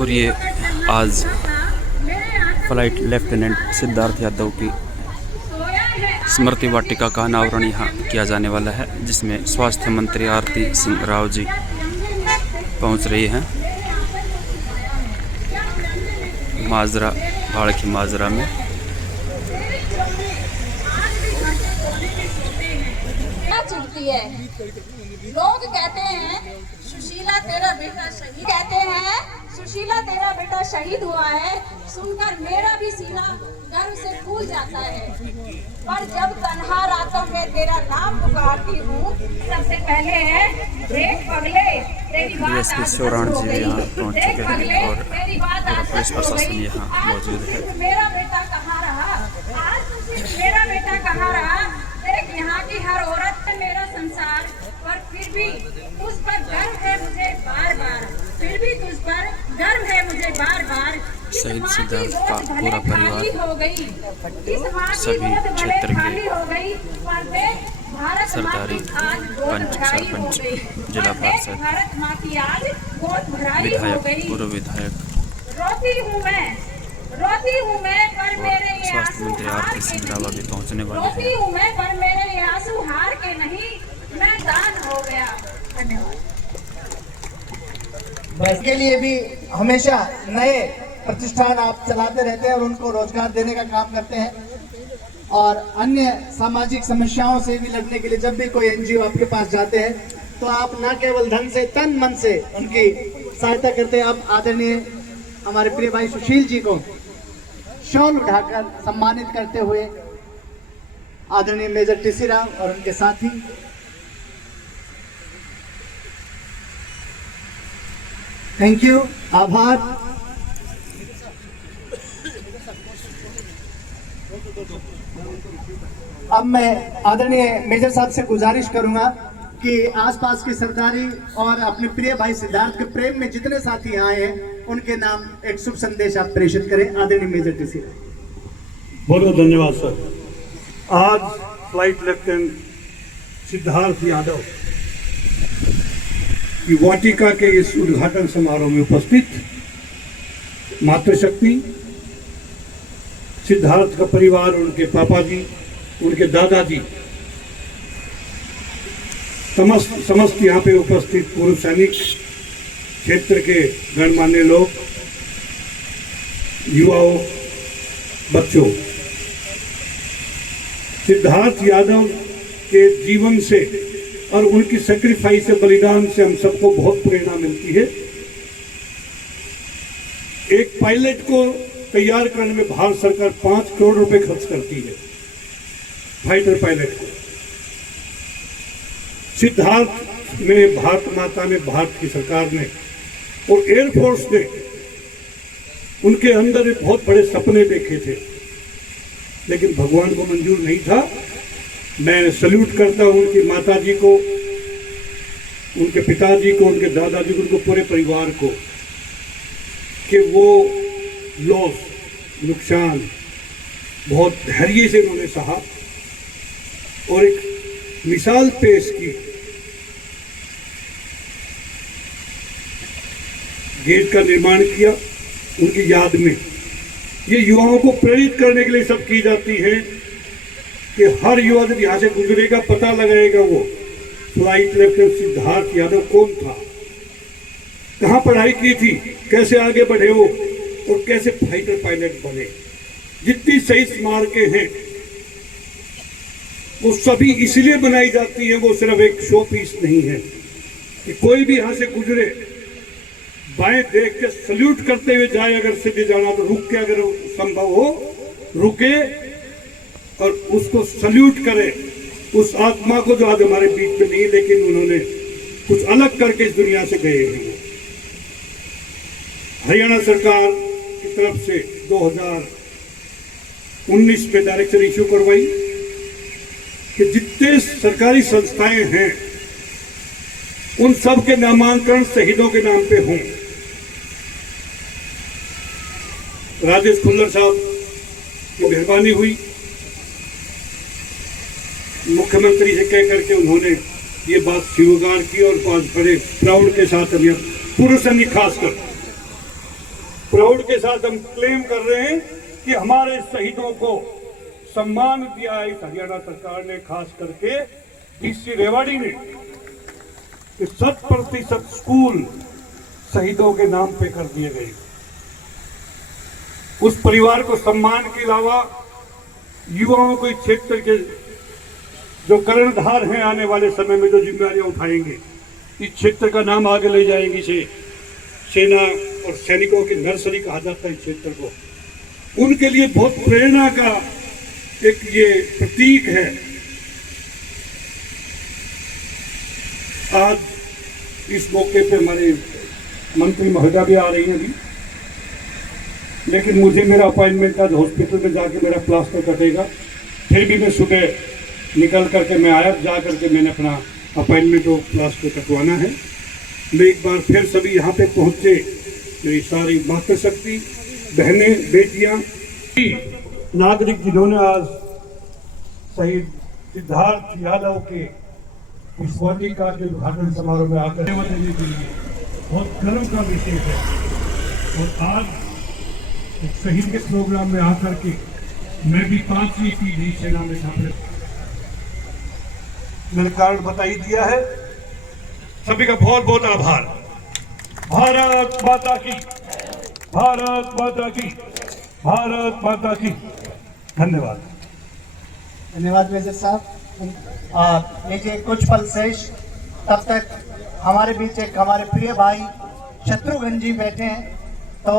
और ये आज फ्लाइट लेफ्टिनेंट सिद्धार्थ यादव की स्मृति वाटिका का अनावरण यहाँ किया जाने वाला है, जिसमें स्वास्थ्य मंत्री आरती सिंह राव जी पहुँच रही हैं माजरा भाड़ की माजरा में। लोग कहते हैं सुशीला तेरा बेटा शहीद, कहते हैं सुशीला तेरा बेटा शहीद हुआ है, सुनकर मेरा भी सीना गर्व से फूल जाता है। पर जब तन्हा रातों में तेरा नाम पुकारती हूँ, सबसे पहले है देख पगले तेरी बात आज हो गई, देख पगले तेरी बात आज हो गई। आज मेरा बेटा कहाँ रहा, आज मेरा बेटा कहाँ रहा। देख यहाँ की हर औरत मेरा संसार, पर फिर भी तुझ पर गर्व है मुझे बार बार, फिर भी तुझ पर गर्व है मुझे बार बार। शहीद सिद्धार्थ का पूरा परिवार सभी क्षेत्र के सरदारी पंच, सरपंच, जिला पार्षद, विधायक, पूर्व विधायक पर मेरे स्वास्थ्य मंत्री आरती सिंह राव भी पहुँचने वाले हैं। हूँ मैं पर मेरे आंसू हार के नहीं, मैं दान हो गया। धन्यवाद। इसके लिए भी हमेशा नए प्रतिष्ठान आप चलाते रहते हैं और उनको रोजगार देने का काम करते हैं और अन्य सामाजिक समस्याओं से भी लड़ने के लिए जब भी कोई एनजीओ आपके पास जाते हैं तो आप न केवल धन से तन मन से उनकी सहायता करते हैं। अब आदरणीय हमारे प्रिय भाई सुशील जी को शॉल उठाकर सम्मानित करते हुए आदरणीय मेजर टीसी राव और उनके साथी थैंक यू, आभार। अब मैं आदरणीय मेजर साहब से गुजारिश करूंगा कि आसपास की सरदारी और अपने प्रिय भाई सिद्धार्थ के प्रेम में जितने साथी आए हैं उनके नाम एक शुभ संदेश आप प्रेषित करें। आदरणीय मेजर टीसी। बहुत बहुत धन्यवाद सर। आज फ्लाइट लेफ्टिनेंट सिद्धार्थ यादव की वाटिका के इस उद्घाटन समारोह में उपस्थित मातृशक्ति, सिद्धार्थ का परिवार, उनके पापा जी, उनके दादाजी, समस्त यहाँ पे उपस्थित पूर्व सैनिक, क्षेत्र के गणमान्य लोग, युवाओं, बच्चों, सिद्धार्थ यादव के जीवन से और उनकी सेक्रीफाइस से, बलिदान से हम सबको बहुत प्रेरणा मिलती है। एक पायलट को तैयार करने में भारत सरकार 5 करोड़ रुपए खर्च करती है, फाइटर पायलट को। सिद्धार्थ ने, भारत माता ने, भारत की सरकार ने और एयरफोर्स ने उनके अंदर एक बहुत बड़े सपने देखे थे, लेकिन भगवान को मंजूर नहीं था। मैं सल्यूट करता हूं उनकी माता जी को, उनके पिताजी को, उनके दादाजी को, उनको पूरे परिवार को, कि वो लॉस, नुकसान बहुत धैर्य से उन्होंने सहा और एक मिसाल पेश की। गेट का निर्माण किया उनकी याद में। ये युवाओं को प्रेरित करने के लिए सब की जाती है कि हर युवा जब यहाँ से गुजरेगा पता लगाएगा वो फ्लाइट लेफ्टिनेंट सिद्धार्थ यादव कौन था, कहाँ पढ़ाई की थी, कैसे आगे बढ़े वो और कैसे फाइटर पायलट बने। जितनी सही स्मारकें हैं वो सभी इसलिए बनाई जाती है, वो सिर्फ एक शो पीस नहीं है कि कोई भी यहाँ से गुजरे बाएं देख के सल्यूट करते हुए जाए। अगर सीधे जाना तो रुक के, अगर संभव हो रुके और उसको सल्यूट करे, उस आत्मा को जो आज हमारे बीच में नहीं, लेकिन उन्होंने कुछ अलग करके इस दुनिया से गए हैं। हरियाणा सरकार की तरफ से 2019 में डायरेक्शन इश्यू करवाई कि जितने सरकारी संस्थाएं हैं उन सब के नामांकन शहीदों के नाम पे हों। राजेश खुल्लर साहब की मेहरबानी हुई, मुख्यमंत्री से कह करके उन्होंने ये बात स्वीकार की और बहुत बड़े प्राउड के साथ हम पूर्व सैनिक खासकर प्राउड के साथ हम क्लेम कर रहे हैं कि हमारे शहीदों को सम्मान दिया है इस हरियाणा सरकार ने, खास करके डीसी रेवाड़ी ने, कि 100% स्कूल शहीदों के नाम पे कर दिए गए। उस परिवार को सम्मान के अलावा युवाओं को इस क्षेत्र के जो कर्णधार हैं आने वाले समय में जो जिम्मेदारियां उठाएंगे, इस क्षेत्र का नाम आगे ले जाएंगे। से सेना और सैनिकों की नर्सरी कहा जाता है इस क्षेत्र को, उनके लिए बहुत प्रेरणा का एक ये प्रतीक है। आज इस मौके पे हमारे मंत्री महोदया भी आ रही हैं अभी, लेकिन मुझे मेरा अपॉइंटमेंट आज हॉस्पिटल में जाके मेरा प्लास्टर कटेगा, फिर भी मैं सुबह निकल करके मैं आया, जा करके मैंने अपना अपॉइंटमेंट और प्लास्टर कटवाना है। मैं एक बार फिर सभी यहाँ पे पहुँचे, मेरी सारी मातृशक्ति बहनें, बेटियाँ, नागरिक जिन्होंने आज शहीद सिद्धार्थ यादव के इस वाटिका के उद्घाटन समारोह में आकर सेवा देने के लिए बहुत गर्व का विषय है। और आज एक शहीद के प्रोग्राम में आकर के मैं भी 5वीं पीढ़ी सेना में था, मैंने कारण बता ही दिया है। सभी का बहुत बहुत आभार। भारत माता की, भारत माता की, भारत माता की। धन्यवाद। धन्यवाद मेजर साहब। लीजिए कुछ पल शेष, तब तक हमारे बीच एक हमारे प्रिय भाई शत्रुघ्न जी बैठे हैं, तो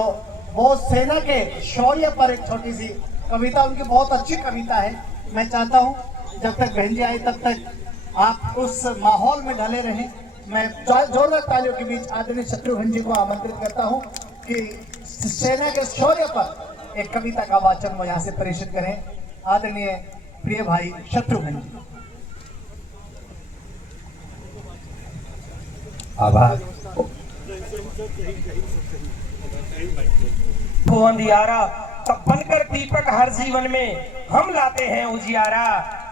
वो सेना के शौर्य पर एक छोटी सी कविता, उनकी बहुत अच्छी कविता है। मैं चाहता हूं जब तक बहन जी आई तब तक आप उस माहौल में ढले रहें। मैं जोरदार तालियों के बीच आदरणीय शत्रुघ्न जी को आमंत्रित करता हूं कि सेना के शौर्य पर एक कविता का वाचन वो यहाँ से प्रेषित करें। आदरणीय प्रिय भाई शत्रुघ्न जी। आभार। वो अंधियारा तब बनकर दीपक हर जीवन में हम लाते हैं उजियारा।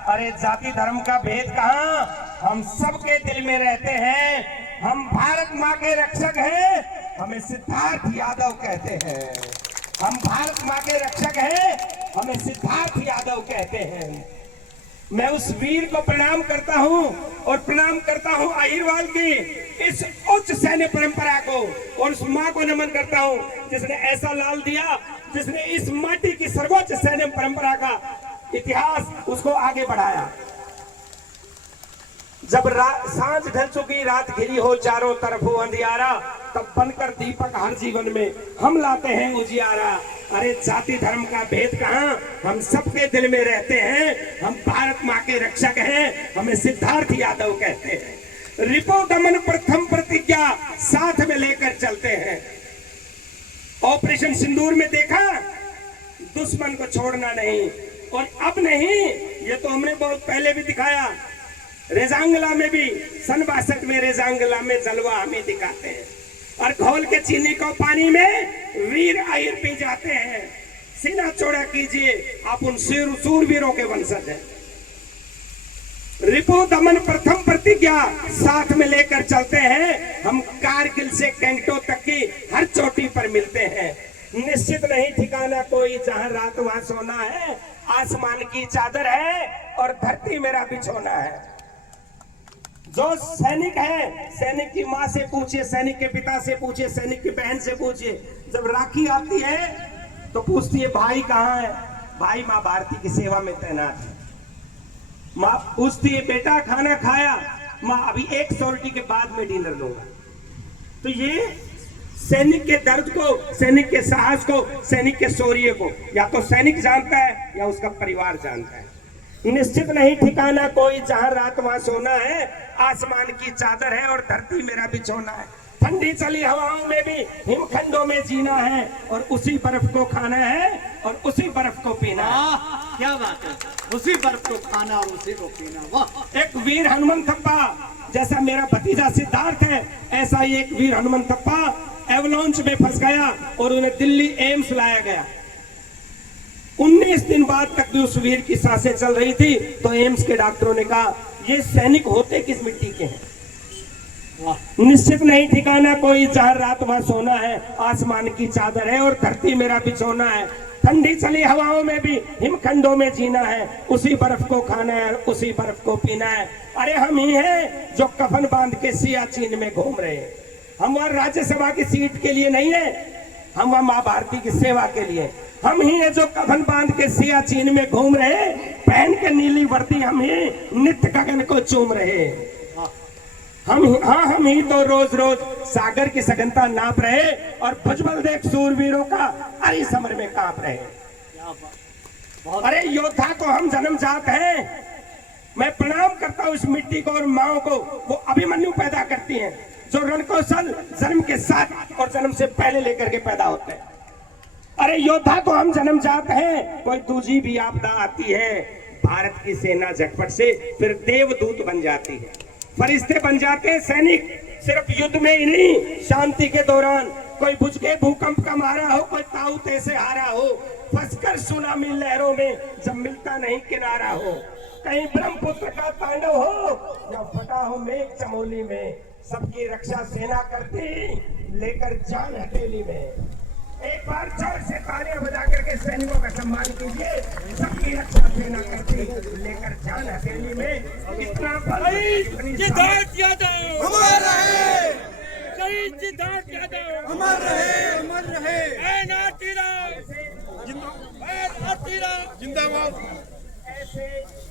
अरे जाति धर्म का भेद कहाँ, हम सबके दिल में रहते हैं। हम भारत माँ के रक्षक हैं, हमें सिद्धार्थ यादव कहते हैं। हम भारत माँ के रक्षक हैं, हमें सिद्धार्थ यादव कहते हैं। मैं उस वीर को प्रणाम करता हूं और प्रणाम करता हूं अहिरवाल की इस उच्च सैन्य परंपरा को, और उस मां को नमन करता हूं जिसने ऐसा लाल दिया, जिसने इस माटी की सर्वोच्च सैन्य परंपरा का इतिहास उसको आगे बढ़ाया। जब सांझ ढल चुकी, रात घिरी हो चारों तरफ हो अंधियारा, तब बनकर दीपक हर जीवन में हम लाते हैं उजियारा। अरे जाति धर्म का भेद कहाँ, हम सबके दिल में रहते हैं। हम भारत माँ के रक्षक हैं, हमें सिद्धार्थ यादव कहते हैं। रिपो दमन प्रथम प्रतिज्ञा साथ में लेकर चलते हैं। ऑपरेशन सिंदूर में देखा, दुश्मन को छोड़ना नहीं, और अब नहीं, ये तो हमने बहुत पहले भी दिखाया। रेजांगला में भी सन 62 में रेजांगला में जलवा हमें दिखाते हैं, और घोल के चीनी को पानी में वीर आयर पी जाते हैं। सीना चौड़ा कीजिए, आप उन सूरवीरों के वंशज हैं। रिपो दमन प्रथम प्रतिज्ञा साथ में लेकर चलते हैं। हम कारगिल से गंगटोक तक की हर चोटी पर मिलते हैं। निश्चित नहीं ठिकाना कोई, जहां रात वहां सोना है। आसमान की चादर है और धरती मेरा बिछोना है। जो सैनिक है, सैनिक की माँ से पूछिए, सैनिक के पिता से पूछिए, सैनिक की बहन से पूछिए। जब राखी आती है तो पूछती है भाई कहाँ है। भाई माँ भारती की सेवा में तैनात है। माँ पूछती है बेटा खाना खाया। माँ अभी एक सोल्टी के बाद में डिनर लूंगा। तो ये सैनिक के दर्द को, सैनिक के साहस को, सैनिक के शौर्य को या तो सैनिक जानता है या उसका परिवार जानता है। निश्चित नहीं ठिकाना कोई, जहां रात वहां सोना है। आसमान की चादर है और धरती मेरा बिछोना है। ठंडी चली हवाओं में भी हिमखंडों में जीना है, और उसी बर्फ को खाना है और उसी बर्फ को पीना है। क्या बात है, उसी बर्फ को खाना और उसी को पीना। वाह। एक वीर हनुमंतप्पा जैसा मेरा भतीजा सिद्धार्थ है, ऐसा ही एक वीर हनुमंतप्पा एवलांच में फंस गया और उन्हें दिल्ली एम्स लाया गया। 19 दिन बाद तक भी उस वीर की सांसें चल रही थी। तो एम्स के डॉक्टरों ने कहा ये सैनिक होते किस मिट्टी के हैं। निश्चित नहीं ठिकाना कोई, जहाँ रात वहाँ सोना है। आसमान की चादर है और धरती मेरा बिछोना है। ठंडी चली हवाओं में भी हिमखंडों में जीना है। उसी बर्फ को खाना है, उसी बर्फ को पीना है। अरे हम ही हैं जो कफन बांध के सियाचिन में घूम रहे हैं। हम वहाँ राज्यसभा की सीट के लिए नहीं है, हम वहाँ माँ भारती की सेवा के लिए। हम ही हैं जो कफन बांध के सियाचिन में घूम रहे, पहन के नीली वर्दी हम ही नित्य गगन को चूम रहे। हम ही तो रोज रोज सागर की सघनता नाप रहे और भुजबल देख सूरवीरों का अरि समर में कांप रहे। अरे योद्धा को हम जन्मजात हैं। मैं प्रणाम करता हूं उस मिट्टी को और माओ को, वो अभिमन्यु पैदा करती हैं जो रणकौशल जन्म के साथ और जन्म से पहले लेकर के पैदा होते हैं। अरे योद्धा को हम जन्मजात हैं। कोई दूजी भी आपदा आती है, भारत की सेना झटपट से फिर देवदूत बन जाती है। फरिश्ते बन जाते हैं सैनिक, सिर्फ युद्ध में ही नहीं, शांति के दौरान। कोई बुझ के भूकंप का मारा हो, कोई ताऊते से हारा हो, फंसकर सुनामी लहरों में जब मिलता नहीं किनारा हो, कहीं ब्रह्मपुत्र का तांडव हो या फटा हो मेघ चमोली में, सबकी रक्षा सेना करती लेकर जान हथेली में। एक बार जोर से तालियां बजा करके सैनिकों का सम्मान कीजिए। सबकी रक्षा सेना करती लेकर जान हथेली में। इतना सिद्धार्थ यादव अमर रहे, शहीद सिद्धार्थ यादव अमर रहे, अमर रहे। एनआरटी जिंदाबाद। ऐसे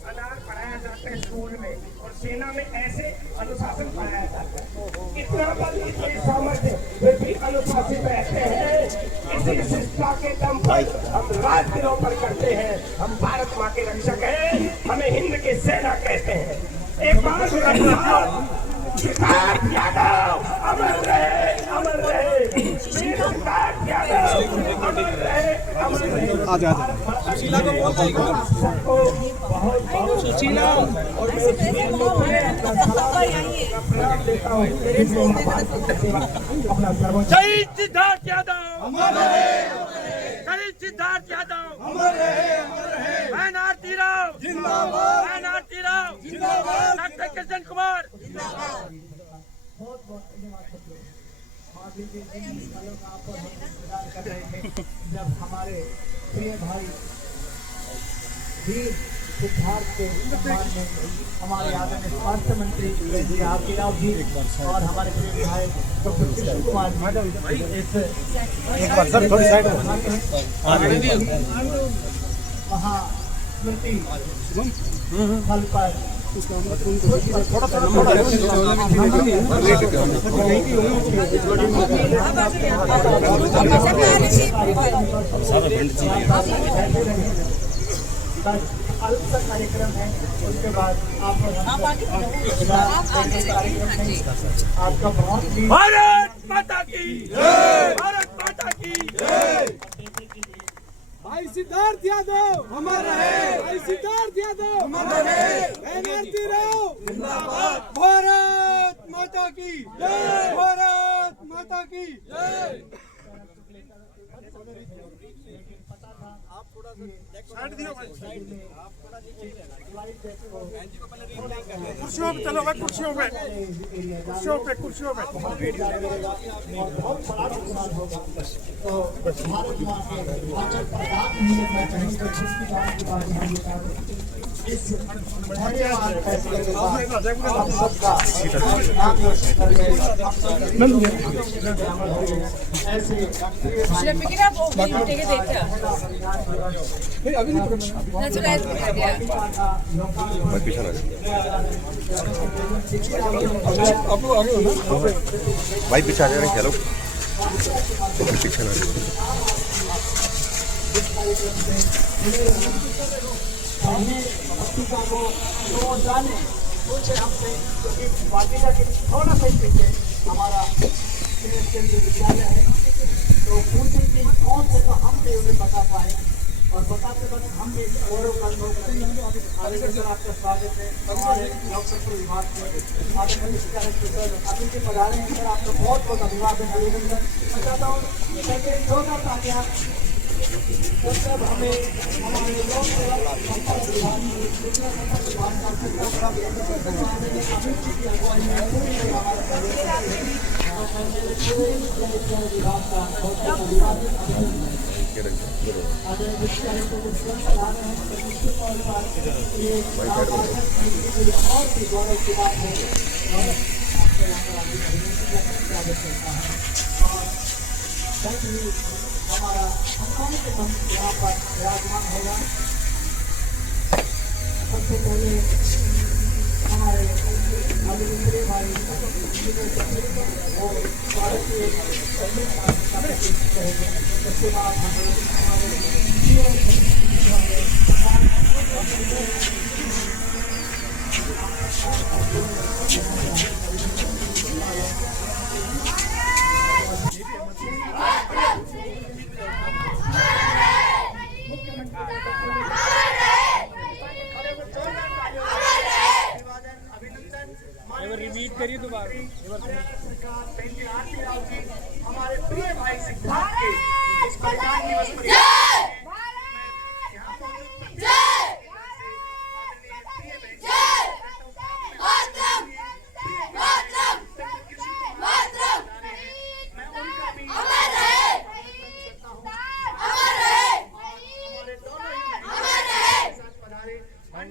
अनार पढ़ाया जाता है स्कूल में और सेना में ऐसे अनुशासन पढ़ाया जाता है। इतना बल, इतनी सामर्थ्य, फिर भी अनुशासित रहते हैं। इसी शिक्षा के दम पर हम राजगिरों पर करते हैं। हम भारत माँ के रक्षक हैं, हमें हिंद की सेना कहते हैं। एक बार सिद्धार्थ यादव अमर रहे, अमर रहे। सिद्धार्थ यादव अमर रहे, अमर रहे। आजा सुशीला को बहुत बहुत सुशीला और शहीद सिद्धार्थ यादव अमर रहे, शहीद सिद्धार्थ यादव अमर रहे, अमर रहे। एनआरटी राव जिंदाबाद, एनआरटी राव जिंदाबाद। डॉक्टर किशन कुमार जिंदाबाद। बहुत बहुत धन्यवाद। कर रहे थे जब हमारे प्रिय भाई वीर सिद्धार्थ के सम्मान में हमारे आदरणीय स्वास्थ्य मंत्री श्री आरती राव जी और हमारे प्रिय विधायक डॉक्टर किशन कुमार एक बार सर थोड़ी साइड वहाँ स्मृति स्थल पर अल्प कार्यक्रम है, उसके बाद आपका बहुत ही भारत माता की जय, भारत माता की जय। भाई सिद्धार्थ यादव अमर रहे, भाई सिद्धार्थ यादव अमर रहे। एनआरटी राव जिंदाबाद। भारत माता की जय, भारत माता की जय। आप थोड़ा साइड दियो भाई, कुर्सियों पे चलो भाई, कुर्सियों पे कुर्सियों पे कुर्सियों पे। बहुत बड़ा नुकसान होगा। तो भारत माँ के अचल प्रदान नहीं लगना चाहिए। जिसकी बात की बात हम ये चाहते हैं। इस धन्यवाद फैसले के बाद हम सबका नाम रोशन करके ऐसे भाई पीछे आ जाए, चलो पीछे ना थोड़ा सा पीछे हमारा विद्यालय है, तो पूछे कि कौन से तो हम भी उन्हें बता पाए और बताते वक्त हम भी गौरव का अनुभव करेंगे। आपका स्वागत है हमारे लोकतंत्र विभाग में आदरणीय शिक्षा अभी के पधारे हैं सर, आपका बहुत बहुत अभिवादन अभिनंदन। मैं चाहता हूँ जोरदार तालियां वो सब हमें हमारे लोक सेवा संपर्क विभाग विभाग का बड़ा अमित जी की अगुवाई में पूरी हमारे विभाग का बहुत और भी गौरव की बात है। हमारा सम्मानित मंत्री यहाँ पर विराजमान होगा। सबसे पहले हमारे अभिनेत्री भाई और भारत के उसके बाद हमारे करिए दोबारा हमारे प्रिय भाई सिद्धार्थ के इस बलिदान दिवस पर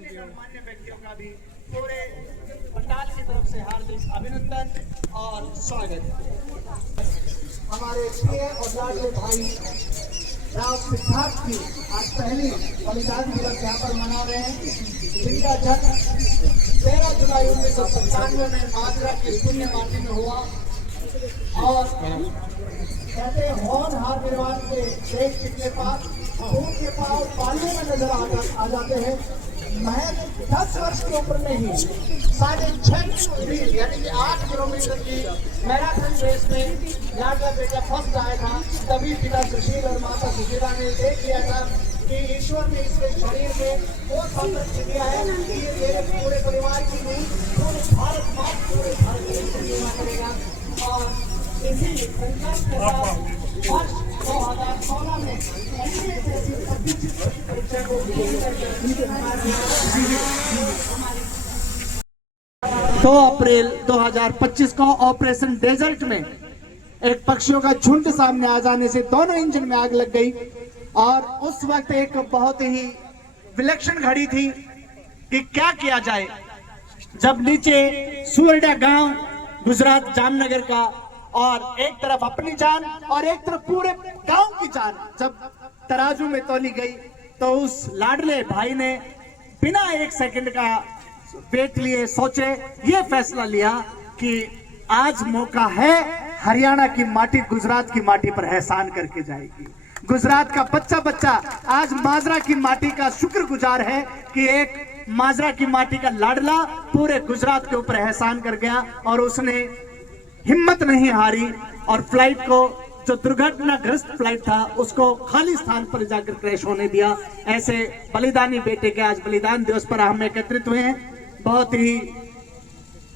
गणमान्य व्यक्तियों का भी पूरे पंडाल की तरफ से हार्दिक अभिनंदन और स्वागत। हमारे प्रिय और लाडले भाई राव सिद्धार्थ की आज पहली बलिदान दिवस यहाँ पर मना रहे हैं, जिनका जन्म 13 जुलाई 1997 में माजरा की पुण्य माटी में हुआ। और कहते होनहार परिवार के देश कितने पास खून के पाव पालने में नजर आ जाते हैं। महज 10 वर्ष की उम्र में ही 6.5 यानी कि 8 किलोमीटर की मैराथन रेस में लाडला बेटा फर्स्ट आया था। तभी पिता सुशील और माता सुशीला ने देख लिया था कि ईश्वर ने इसके शरीर में वो सामर्थ्य दिया है कि ये मेरे पूरे परिवार की नहीं पूरे भारत पूरे भारत की सेवा करेगा। और इसी संकल्प के साथ वर्ष 2016 में परीक्षा को 2 अप्रैल 2025 को ऑपरेशन डेजर्ट में एक पक्षियों का झुंड सामने आ जाने से दोनों इंजन में आग लग गई। और उस वक्त एक बहुत ही विलक्षण घड़ी थी कि क्या किया जाए, जब नीचे सुअरडा गांव गुजरात जामनगर का और एक तरफ अपनी जान और एक तरफ पूरे गांव की जान जब तराजू में तोली गई, तो उस लाडले भाई ने बिना 1 सेकंड का वेट लिए सोचे ये फैसला लिया कि आज मौका है, हरियाणा की माटी गुजरात की माटी पर एहसान करके जाएगी। गुजरात का बच्चा बच्चा आज माजरा की माटी का शुक्रगुजार है कि एक माजरा की माटी का लाडला पूरे गुजरात के ऊपर एहसान कर गया। और उसने हिम्मत नहीं हारी और फ्लाइट को, जो दुर्घटनाग्रस्त फ्लाइट था, उसको खाली स्थान पर जाकर क्रैश होने दिया। ऐसे बलिदानी बेटे के आज बलिदान दिवस पर हम एकत्रित हुए हैं। बहुत ही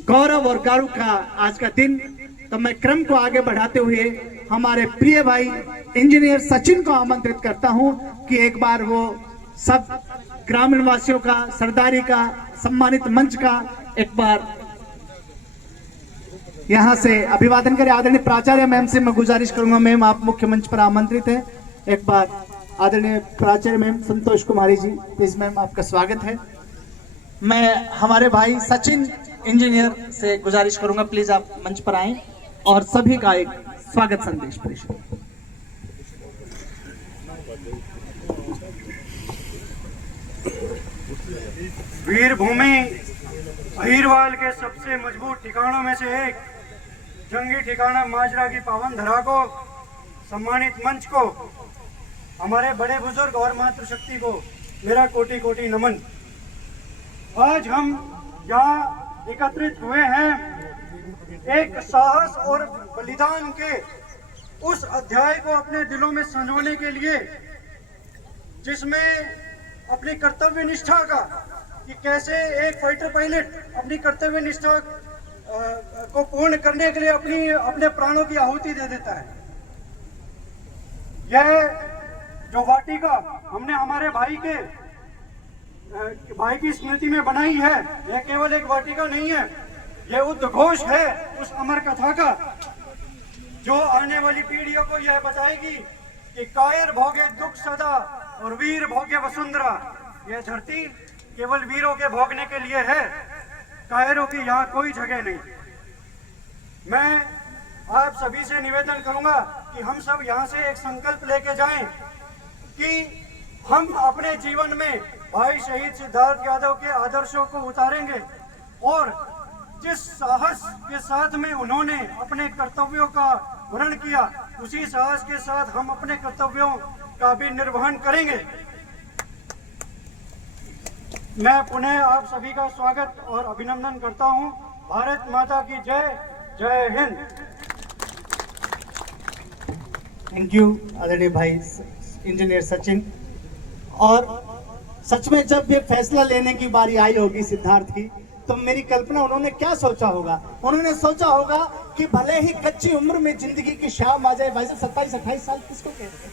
गौरव और गर्व का आज का दिन। तो मैं क्रम को आगे बढ़ाते हुए हमारे प्रिय भाई इंजीनियर सचिन को आमंत्रित करता हूं कि एक बार वो सब ग्रामीण वासियों का, सरदारी का, सम्मानित मंच का एक बार यहां से अभिवादन करें। आदरणीय प्राचार्य मैम से मैं गुजारिश करूंगा, मैम आप मुख्य मंच पर आमंत्रित हैं। एक बार आदरणीय प्राचार्य ma'am Santosh Kumari ji, please ma'am आपका स्वागत है। मैं हमारे भाई सचिन इंजीनियर से गुजारिश करूंगा, प्लीज आप मंच पर आएं और सभी का एक स्वागत संदेश पेश करें। वीरभूमि अहिरवाल के सबसे मजबूत ठिकानों में से एक जंगी ठिकाना माजरा की पावन धरा को, सम्मानित मंच को, हमारे बड़े बुजुर्ग और मातृशक्ति को मेरा कोटि कोटि नमन। आज हम यहाँ एकत्रित हुए हैं एक साहस और बलिदान के उस अध्याय को अपने दिलों में संजोने के लिए, जिसमें अपनी कर्तव्य निष्ठा का, कि कैसे एक फाइटर पायलट अपनी कर्तव्य निष्ठा को पूर्ण करने के लिए अपने प्राणों की आहुति दे देता है। यह जो वाटिका हमने हमारे भाई की स्मृति में बनाई है, यह केवल एक वाटिका नहीं है, यह उद्घोष है उस अमर कथा का, जो आने वाली पीढ़ियों को यह बताएगी कि कायर भोगे दुख सदा और वीर भोगे वसुंधरा। यह धरती केवल वीरों के भोगने के लिए है, कायरों की यहाँ कोई जगह नहीं। मैं आप सभी से निवेदन करूंगा कि हम सब यहाँ से एक संकल्प लेके जाएं कि हम अपने जीवन में भाई शहीद सिद्धार्थ यादव के आदर्शों को उतारेंगे और जिस साहस के साथ में उन्होंने अपने कर्तव्यों का वर्ण किया, उसी साहस के साथ हम अपने कर्तव्यों का भी निर्वहन करेंगे। मैं पुनः आप सभी का स्वागत और अभिनंदन करता हूं। भारत माता की जय। जय हिंद। थैंक यू आदरणीय भाई इंजीनियर सचिन। और सच में जब ये फैसला लेने की बारी आई होगी सिद्धार्थ की, तो मेरी कल्पना उन्होंने क्या सोचा होगा। उन्होंने सोचा होगा कि भले ही कच्ची उम्र में जिंदगी की शाम आ जाए, वैसे 27-28 साल किसको कहते हैं,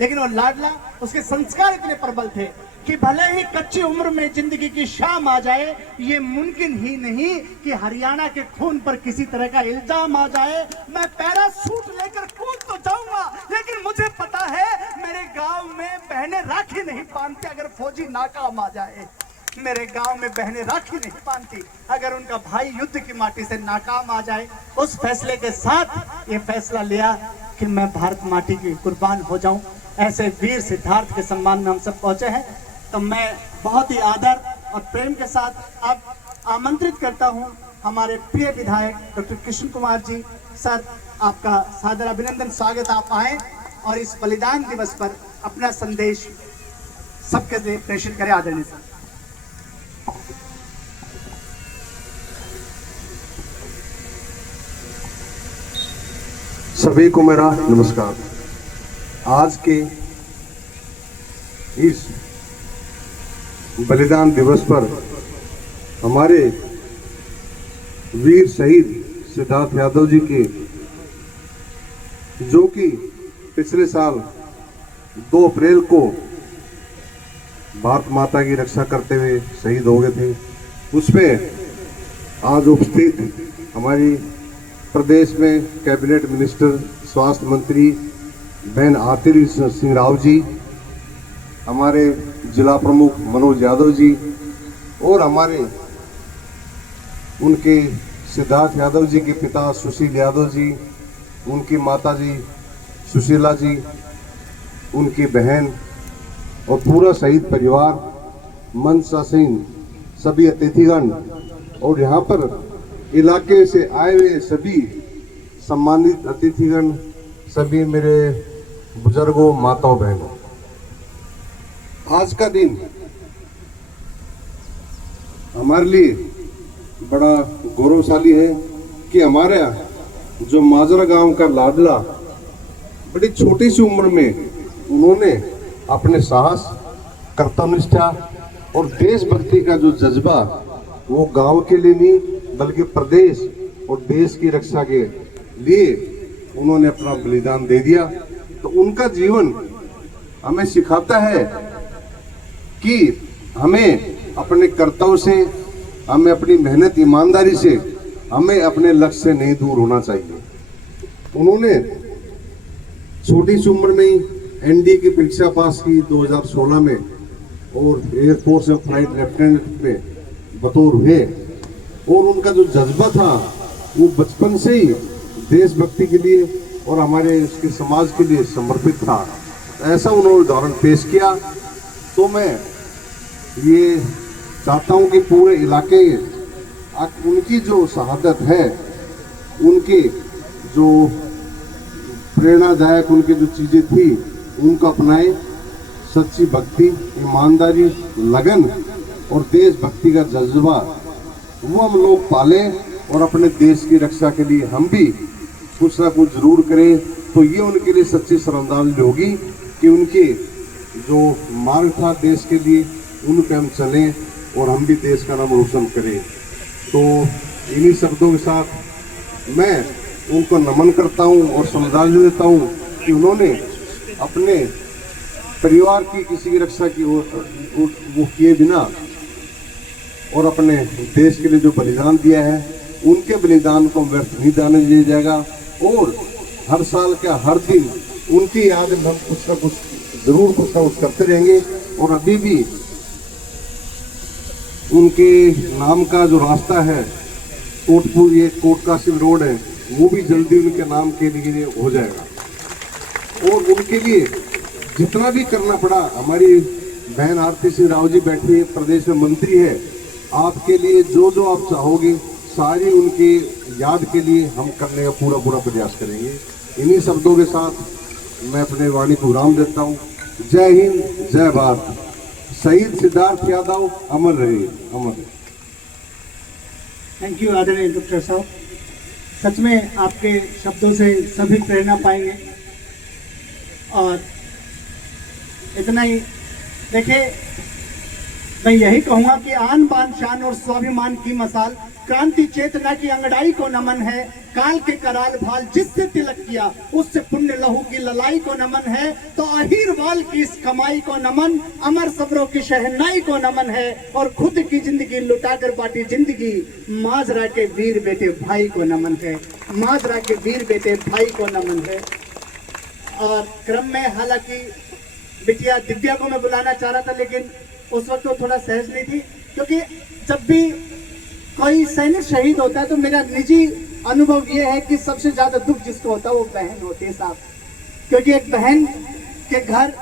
लेकिन वो लाडला, उसके संस्कार इतने प्रबल थे कि भले ही कच्ची उम्र में जिंदगी की शाम आ जाए, ये मुमकिन ही नहीं कि हरियाणा के खून पर किसी तरह का इल्जाम आ जाए। मैं पैराशूट लेकर कूद तो जाऊंगा, लेकिन मुझे पता है मेरे गांव में बहनें राखी नहीं बांधती अगर फौजी नाकाम आ जाए। मेरे गांव में बहनें राखी नहीं बांधती अगर उनका भाई युद्ध की माटी से नाकाम आ जाए। उस फैसले के साथ ये फैसला लिया कि मैं भारत माटी की कुर्बान हो जाऊं। ऐसे वीर सिद्धार्थ के सम्मान में हम सब पहुंचे हैं, तो मैं बहुत ही आदर और प्रेम के साथ अब आमंत्रित करता हूं हमारे प्रिय विधायक डॉक्टर कृष्ण कुमार जी। सर, आपका सादर अभिनंदन, स्वागत। आप आए और इस बलिदान दिवस पर अपना संदेश सबके लिए प्रेषित करें। आदरणीय सर। सभी को मेरा नमस्कार। आज के इस बलिदान दिवस पर हमारे वीर शहीद सिद्धार्थ यादव जी के, जो कि पिछले साल 2 अप्रैल को भारत माता की रक्षा करते हुए शहीद हो गए थे, उसमें आज उपस्थित हमारी प्रदेश में कैबिनेट मिनिस्टर स्वास्थ्य मंत्री बहन आरती सिंह राव जी, हमारे जिला प्रमुख मनोज यादव जी और हमारे उनके सिद्धार्थ यादव जी के पिता सुशील यादव जी, उनकी माता जी सुशीला जी, उनकी बहन और पूरा शहीद परिवार, मनसा सिंह, सभी अतिथिगण और यहाँ पर इलाके से आए हुए सभी सम्मानित अतिथिगण, सभी मेरे बुजुर्गों, माताओं, बहनों, आज का दिन हमारे लिए बड़ा गौरवशाली है कि हमारे जो माजरा गांव का लाडला बड़ी छोटी सी उम्र में उन्होंने अपने साहस, कर्तव्यनिष्ठा और देशभक्ति का जो जज्बा, वो गांव के लिए नहीं बल्कि प्रदेश और देश की रक्षा के लिए उन्होंने अपना बलिदान दे दिया। तो उनका जीवन हमें सिखाता है कि हमें अपने कर्तव्य से, हमें अपनी मेहनत ईमानदारी से, हमें अपने लक्ष्य से नहीं दूर होना चाहिए। उन्होंने छोटी सी उम्र में ही एनडीए की परीक्षा पास की 2016 में और एयरफोर्स में फ्लाइट लेफ्टिनेंट में बतौर हुए, और उनका जो जज्बा था वो बचपन से ही देशभक्ति के लिए और हमारे उसके समाज के लिए समर्पित था। ऐसा उन्होंने उदाहरण पेश किया। तो मैं ये चाहता हूँ कि पूरे इलाके उनकी जो शहादत है, उनके जो प्रेरणादायक उनकी जो चीज़ें थी उनको अपनाएं। सच्ची भक्ति, ईमानदारी, लगन और देशभक्ति का जज्बा वो हम लोग पालें और अपने देश की रक्षा के लिए हम भी कुछ ना कुछ जरूर करें। तो ये उनके लिए सच्ची श्रद्धांजलि होगी कि उनके जो मार्ग था देश के लिए, उन पे हम चलें और हम भी देश का नाम रोशन करें। तो इन्हीं शब्दों के साथ मैं उनको नमन करता हूं और श्रद्धांजलि देता हूं कि उन्होंने अपने परिवार की किसी की रक्षा की वो किए बिना और अपने देश के लिए जो बलिदान दिया है, उनके बलिदान को व्यर्थ नहीं जाने दिया जाएगा। और हर साल का हर दिन उनकी याद में हम कुछ ना कुछ जरूर कुछ ना कुछ करते रहेंगे। और अभी भी उनके नाम का जो रास्ता है कोटपुर, ये कोट कासिम रोड है, वो भी जल्दी उनके नाम के लिए हो जाएगा। और उनके लिए जितना भी करना पड़ा, हमारी बहन आरती सिंह राव जी बैठी है, प्रदेश में मंत्री है, आपके लिए जो जो आप चाहोगे सारी उनकी याद के लिए हम करने का पूरा प्रयास करेंगे। इन्हीं शब्दों के साथ मैं अपने वाणी को विराम देता हूँ। जय हिंद, जय भारत। शहीद सिद्धार्थ यादव अमर रहे, अमर रहे। थैंक यू आदरणीय डॉक्टर साहब, सच में आपके शब्दों से सभी प्रेरणा पाएंगे। और इतना ही देखिए, मैं यही कहूँगा कि आन बान शान और स्वाभिमान की मसाल, क्रांति चेतना की अंगड़ाई को नमन है। काल के कराल भाल जिससे तिलक किया, उससे पुण्य लहू की ललाई को नमन है। तो अहीरवाल की इस कमाई को नमन, अमर सब्रों की शहनाई को नमन है। और खुद की जिंदगी लुटाकर बाटी जिंदगी, माजरा के वीर बेटे भाई को नमन है, माजरा के वीर बेटे भाई को नमन है। और क्रम में हालांकि बिटिया दिव्या को मैं बुलाना चाह रहा था, लेकिन उस वक्त वो थोड़ा सहज नहीं थी, क्योंकि जब भी कोई सैनिक शहीद होता है तो मेरा निजी अनुभव ये है कि सबसे ज्यादा दुख जिसको होता है वो बहन होती है साहब। क्योंकि एक बहन के घर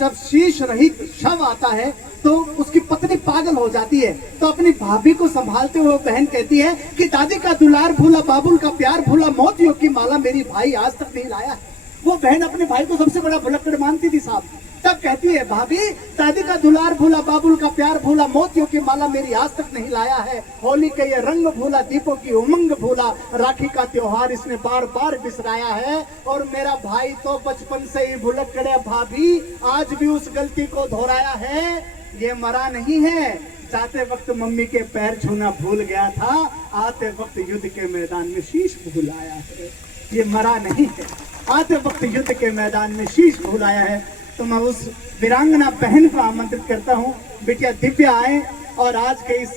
जब शीश रहित शव आता है तो उसकी पत्नी पागल हो जाती है। तो अपनी भाभी को संभालते हुए बहन कहती है कि दादी का दुलार भूला, बाबुल का प्यार भूला, मोतियों की माला मेरी भाई आज तक नहीं लाया। वो बहन अपने भाई को सबसे बड़ा भुलक्कड़ मानती थी साहब। तब कहती है, भाभी दादी का दुलार भूला, बाबुल का प्यार भूला, मोतियों की माला मेरी आज तक नहीं लाया है। होली के ये रंग भूला, दीपों की उमंग भूला, राखी का त्योहार इसने बार बार बिसराया है। और मेरा भाई तो बचपन से ही भुलक्कड़ है भाभी, आज भी उस गलती को दोहराया है। ये मरा नहीं है, जाते वक्त मम्मी के पैर छूना भूल गया था, आते वक्त युद्ध के मैदान में शीश भूल आया है। ये मरा नहीं है, आते वक्त युद्ध के मैदान में शीश भूल आया है। तो मैं उस वीरांगना बहन को आमंत्रित करता हूँ, बिटिया दिव्या आए और आज के इस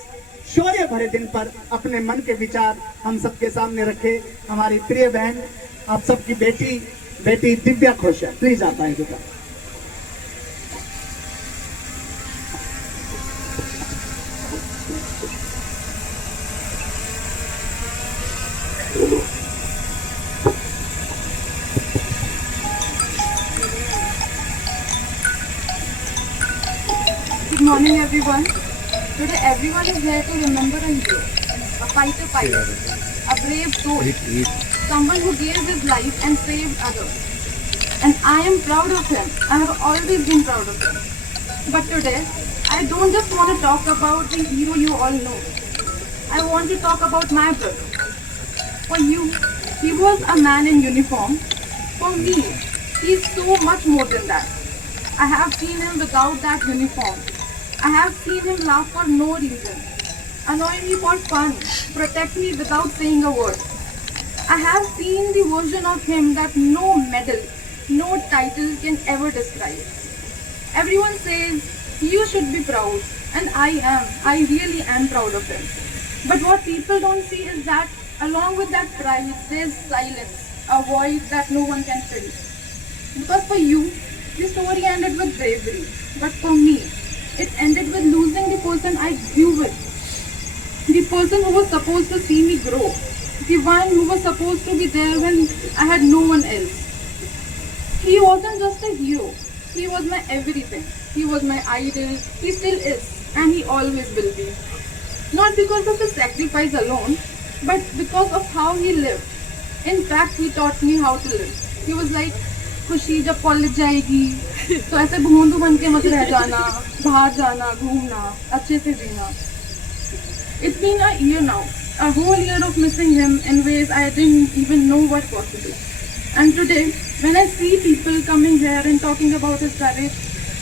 शौर्य भरे दिन पर अपने मन के विचार हम सबके सामने रखे। हमारी प्रिय बहन, आप सबकी बेटी दिव्या खुश है, प्लीज आप आए बेटा। Good morning everyone. Today everyone is here to remember a hero, a fighter pilot, a brave soul, someone who gave his life and saved others. And I am proud of him. I have always been proud of him. But today, I don't just want to talk about the hero you all know. I want to talk about my brother. For you, he was a man in uniform. For me, he is so much more than that. I have seen him without that uniform. I have seen him laugh for no reason, annoy me for fun, protect me without saying a word. I have seen the version of him that no medal, no title can ever describe. Everyone says you should be proud, and I really am proud of him. But what people don't see is that along with that pride, there's silence, a void that no one can fill. Because for you, the story ended with bravery, but for me, it ended with losing the person I grew with. The person who was supposed to see me grow. The one who was supposed to be there when I had no one else. He wasn't just a hero. He was my everything. He was my idol. He still is. And he always will be. Not because of his sacrifice alone, but because of how he lived. In fact, he taught me how to live. He was like, खुशी जब college जाएगी तो ऐसे भोंदू बन के मत रह जाना, बाहर जाना, घूमना, अच्छे से जीना. It's been a year now, a whole year of missing him in ways I didn't even know were possible. And today, when I see people coming here and talking about his courage,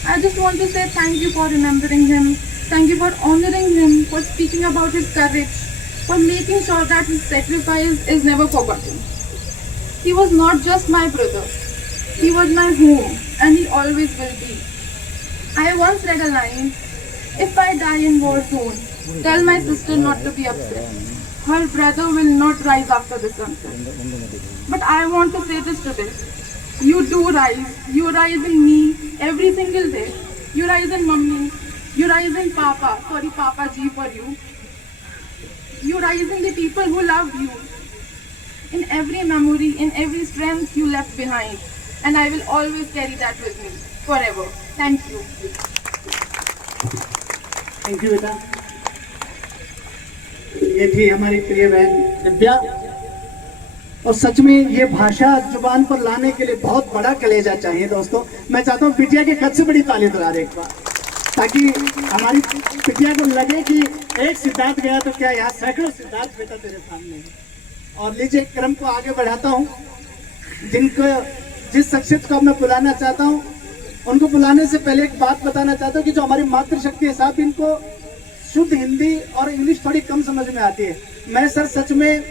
I just want to say thank you for remembering him, thank you for honoring him, for speaking about his courage, for making sure that his sacrifice is never forgotten. He was not just my brother. He was my home, and he always will be. I once read a line, if I die in war zone, tell my sister not to be upset. Her brother will not rise after the sunset. But I want to say this today. You do rise. You rise in me every single day. You rise in Mummy. You rise in Papa. Sorry, Papa Ji for you. You rise in the people who love you. In every memory, in every strength you left behind. And I will always carry that with me forever. Thank you. Thank you बेटा। ये थी हमारी प्रिय बहन दिव्या। और सच में ये भाषा जुबान पर लाने के लिए बहुत बड़ा कलेजा चाहिए दोस्तों। मैं चाहता हूँ बिटिया के कद से बड़ी ताली बजा दे एक बार, ताकि हमारी बिटिया को लगे कि एक सिद्धार्थ गया तो क्या यहाँ सैकड़ों सिद्धार्थ बेटा तेरे सामने है। और लीजिए क्रम को आगे बढ़ाता हूँ। जिस शख्सियत को मैं बुलाना चाहता हूँ, उनको बुलाने से पहले एक बात बताना चाहता हूँ कि जो हमारी मातृशक्ति है साहब, इनको शुद्ध हिंदी और इंग्लिश थोड़ी कम समझ में आती है। मैं सर सच में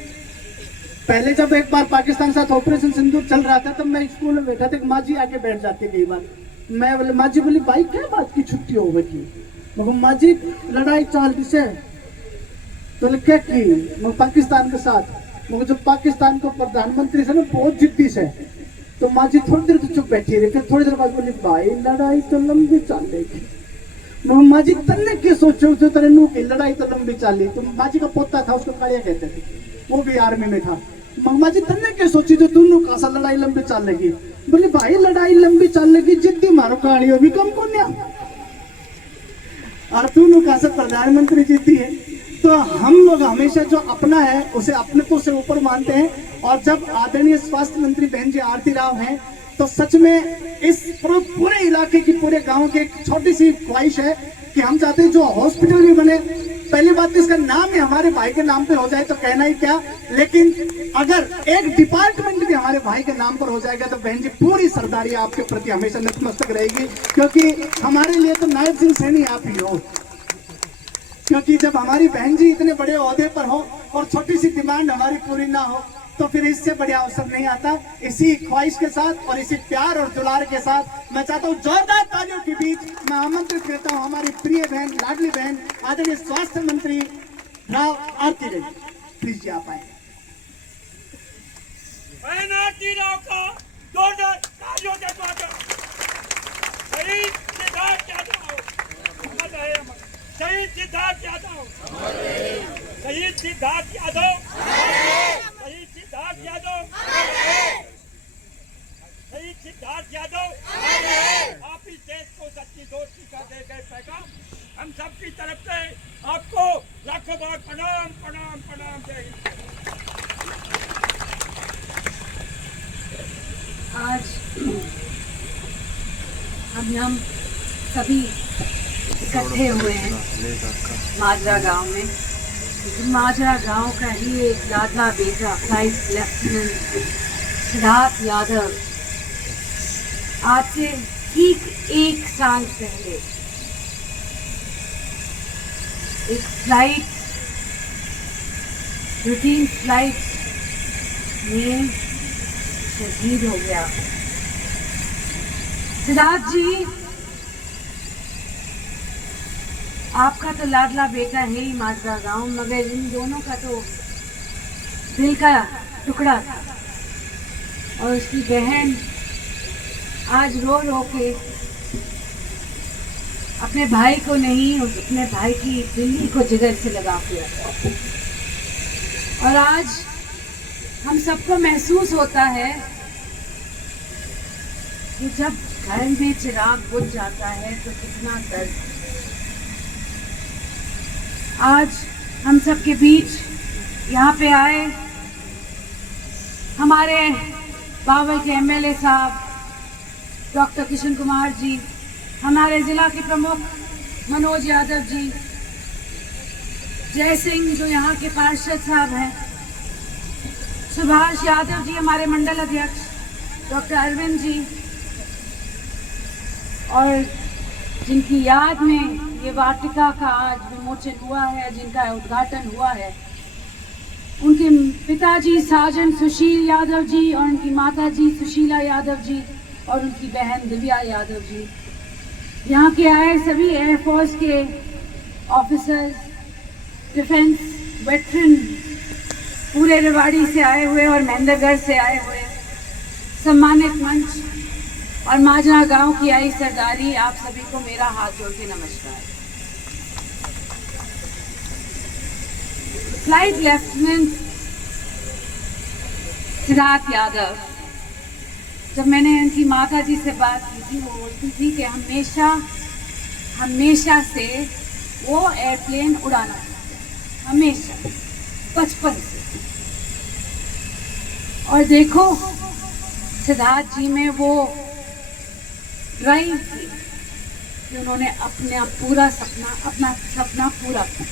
पहले जब एक बार पाकिस्तान के साथ ऑपरेशन सिंदूर चल रहा था, तब मैं स्कूल में बैठा था, माँ जी आके बैठ जाती कई बार। मैं बोले माँ जी, बोली भाई क्या बात की छुट्टी हो गई? मैं माँ जी लड़ाई चाल से तो क्या की मैं पाकिस्तान के साथ। मगर जो पाकिस्तान को प्रधानमंत्री से ना बहुत जिद्दी से, तो माँ जी थोड़ी देर तो चुप बैठी रही। फिर थोड़ी देर बाद बोली भाई लड़ाई तो लंबी चलेगी। माँ जी तन्ने के सोचो तो तेरे नू की लड़ाई तो लंबी चली। तो माँ जी का पोता था, उसको कालिया कहते थे, वो भी आर्मी में था। माँ जी तन्ने के सोची जो तू कासा लड़ाई लंबी चलेगी। बोले भाई लड़ाई लंबी चलेगी, जिद्दी मारो कालियो भी कम को और तू कासा प्रधानमंत्री जिद्दी है। तो हम लोग हमेशा जो अपना है उसे अपने तो से ऊपर मानते हैं। और जब आदरणीय स्वास्थ्य मंत्री बहन जी आरती राव हैं, तो सच में इस पूरे इलाके की, पूरे गांव की एक छोटी सी ख्वाहिश है कि हम चाहते हैं जो हॉस्पिटल भी बने, पहली बात तो इसका नाम ही हमारे भाई के नाम पे हो जाए तो कहना ही क्या, लेकिन अगर एक डिपार्टमेंट भी हमारे भाई के नाम पर हो जाएगा तो बहन जी पूरी सरदारी आपके प्रति हमेशा नतमस्तक रहेगी। क्योंकि हमारे लिए तो नायब सिंह सैनी आप ही हो। क्योंकि जब हमारी बहन जी इतने बड़े ओहदे पर हो और छोटी सी डिमांड हमारी पूरी ना हो, तो फिर इससे बढ़िया अवसर नहीं आता। इसी ख्वाहिश के साथ और इसी प्यार और दुलार के साथ मैं चाहता हूँ जोरदार तालियों के बीच मैं आमंत्रित करता हूँ हमारी प्रिय बहन, लाडली बहन, आदरणीय स्वास्थ्य मंत्री राव आरती राव। प्लीज जी आप आए। आरती राव का जोरदार तालियों के द्वारा शहीद सिद्धार्थ यादव, शहीद सिद्धार्थ यादव, शहीद सिद्धार्थ यादव, शहीद सिद्धार्थ यादव, शहीद सिद्धार्थ यादव। आप इस देश को सच्ची दोस्ती का दे गए पैगाम, हम सबकी तरफ से आपको लाखों बार प्रणाम प्रणाम प्रणाम। जय हिंद। आज हम सभी इकट्ठे हुए हैं माजरा गांव में। माजरा गांव का ही एक लाडला बेटा फ्लाइट लेफ्टिनेंट सिद्धार्थ यादव आज से ठीक 1 साल पहले एक फ्लाइट, रूटीन फ्लाइट में शहीद हो गया। सिद्धार्थ जी, आपका तो लाडला बेटा है ही माजरा गांव, मगर इन दोनों का तो दिल का टुकड़ा था। और उसकी बहन आज रो रो के अपने भाई को नहीं, अपने भाई की दिल्ली को जिगर से लगा के रखा। और आज हम सबको महसूस होता है कि जब घर में चिराग बुझ जाता है तो कितना दर्द। आज हम सबके बीच यहाँ पे आए हमारे बावल के एमएलए साहब डॉक्टर किशन कुमार जी, हमारे जिला के प्रमुख मनोज यादव जी, जय सिंह जो यहाँ के पार्षद साहब हैं, सुभाष यादव जी हमारे मंडल अध्यक्ष, डॉक्टर अरविंद जी, और जिनकी याद में ये वाटिका का आज विमोचन हुआ है, जिनका उद्घाटन हुआ है, उनके पिताजी साजन सुशील यादव जी और उनकी माताजी सुशीला यादव जी और उनकी बहन दिव्या यादव जी। यहाँ के आए सभी एयरफोर्स के ऑफिसर्स, डिफेंस वेटरन, पूरे रेवाड़ी से आए हुए और महेंद्रगढ़ से आए हुए सम्मानित मंच और माजरा गांव की आई सरदारी, आप सभी को मेरा हाथ जोड़ के नमस्कार। फ्लाइट लेफ्टिनेंट सिद्धार्थ यादव, जब मैंने उनकी माता जी से बात की थी, वो बोलती थी कि हमेशा से वो एयरप्लेन उड़ाना चाहते हैं, हमेशा, बचपन से। और देखो सिद्धार्थ जी में वो ड्राइव की कि उन्होंने अपना सपना पूरा किया।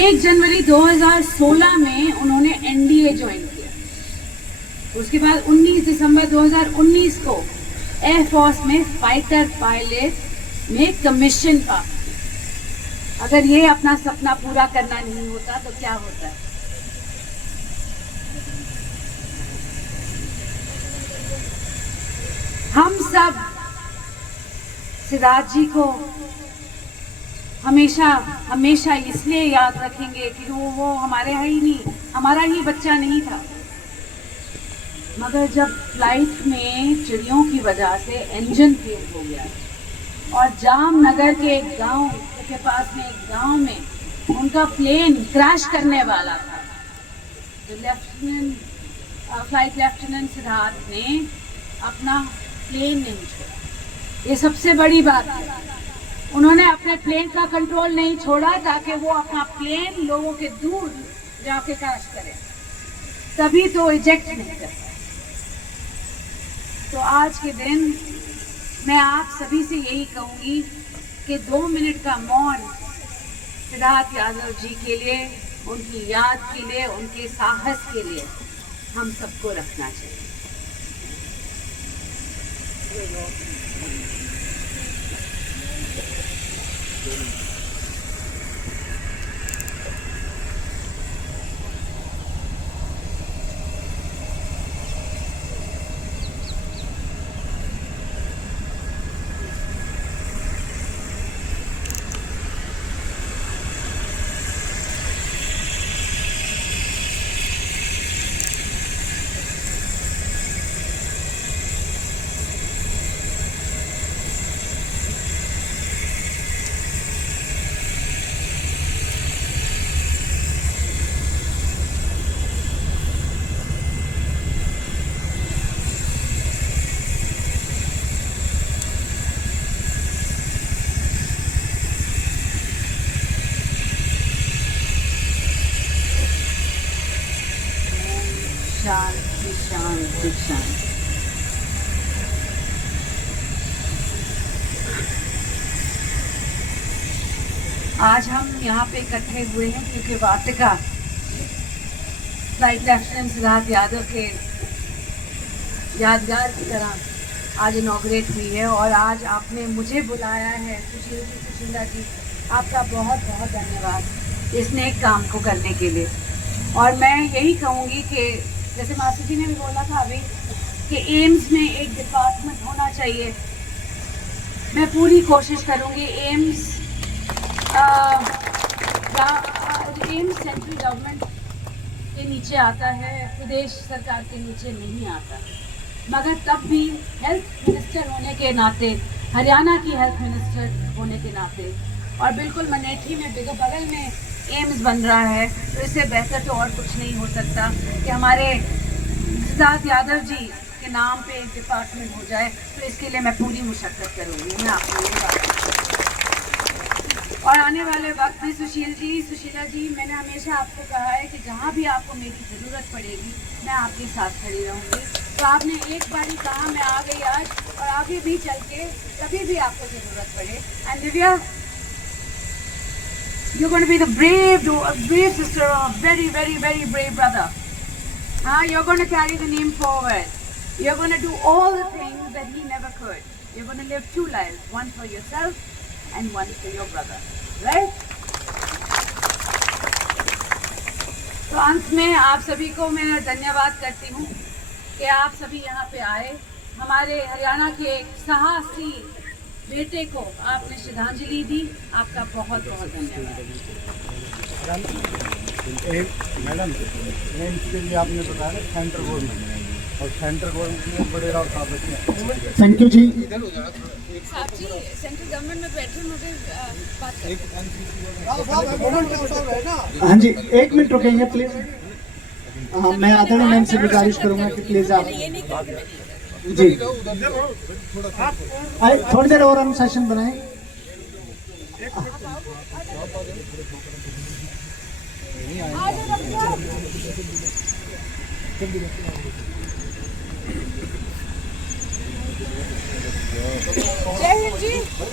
1 जनवरी 2016 में उन्होंने एनडीए ज्वाइन किया। उसके बाद 19 दिसंबर 2019 को एयरफोर्स में फाइटर पायलट में कमीशन प्राप्त किया। अगर ये अपना सपना पूरा करना नहीं होता तो क्या होता है? हम सब सिद्धार्थ जी को हमेशा इसलिए याद रखेंगे कि वो हमारे ही नहीं, हमारा ही बच्चा नहीं था, मगर जब फ्लाइट में चिड़ियों की वजह से इंजन फेल हो गया और जामनगर के एक गांव के पास में एक गांव में उनका प्लेन क्रैश करने वाला था, तो फ्लाइट लेफ्टिनेंट सिद्धार्थ ने अपना प्लेन नहीं छोड़ा। ये सबसे बड़ी बात है, उन्होंने अपने प्लेन का कंट्रोल नहीं छोड़ा ताकि वो अपना प्लेन लोगों के दूर जाके क्रैश करे, तभी तो इजेक्ट नहीं कर पाए। तो आज के दिन मैं आप सभी से यही कहूंगी कि 2 मिनट का मौन सिद्धार्थ यादव जी के लिए, उनकी याद के लिए, उनके साहस के लिए हम सबको रखना चाहिए। शांति शांति शांति। आज हम यहाँ पे इकट्ठे हुए हैं क्योंकि वाटिका फ्लाइट लेफ्टिनेंट सिद्धार्थ यादव के यादगार की तरह आज इनॉग्रेट हुई है और आज आपने मुझे बुलाया है। सुशीला जी, आपका बहुत बहुत धन्यवाद इस नेक काम को करने के लिए। और मैं यही कहूँगी कि जैसे मासी जी ने भी बोला था अभी कि एम्स में एक डिपार्टमेंट होना चाहिए, मैं पूरी कोशिश करूँगी। एम्स सेंट्रल गवर्नमेंट के नीचे आता है, प्रदेश सरकार के नीचे नहीं आता, मगर तब भी हेल्थ मिनिस्टर होने के नाते, हरियाणा की हेल्थ मिनिस्टर होने के नाते, और बिल्कुल मनेठी में बगल में एम्स बन रहा है, तो इससे बेहतर तो और कुछ नहीं हो सकता कि हमारे सिद्धार्थ यादव जी के नाम पे एक डिपार्टमेंट हो जाए। तो इसके लिए मैं पूरी मुशक्कत करूँगी, मैं आपको ये बात। और आने वाले वक्त में सुशीला जी, मैंने हमेशा आपको कहा है कि जहाँ भी आपको मेरी ज़रूरत पड़ेगी मैं आपके साथ खड़ी रहूँगी। तो आपने एक बार ही कहा, मैं आ गई आज, और आगे भी चल के कभी भी आपको ज़रूरत पड़े। And Divya, you're going to be the brave sister of very brave brother. You're going to carry the name forward. You're going to do all the things that he never could. You're going to live 2 lives, one for yourself and one for your brother, right? तो अंत में आप सभी को मैं धन्यवाद करती हूँ कि आप सभी यहाँ पे आए हमारे हरियाणा के एक साहसी बेटे को आपने श्रद्धांजलि दी, आपका बहुत बहुत धन्यवाद। मैडम इसके लिए आपने बताया सेंट्रल गवर्नमेंट और सेंट्रल गवर्नमेंट में बड़े राव साहब बच्चे। थैंक यू जी। साहब जी सेंट्रल गवर्नमेंट में बैठे मुझे बात हाँ जी, 1 मिनट रुकेंगे प्लीज। हाँ, मैं आदरणीय मैम से गुजारिश करूंगा कि प्लीज आप जी थोड़ी देर और हम सेशन बनाएं।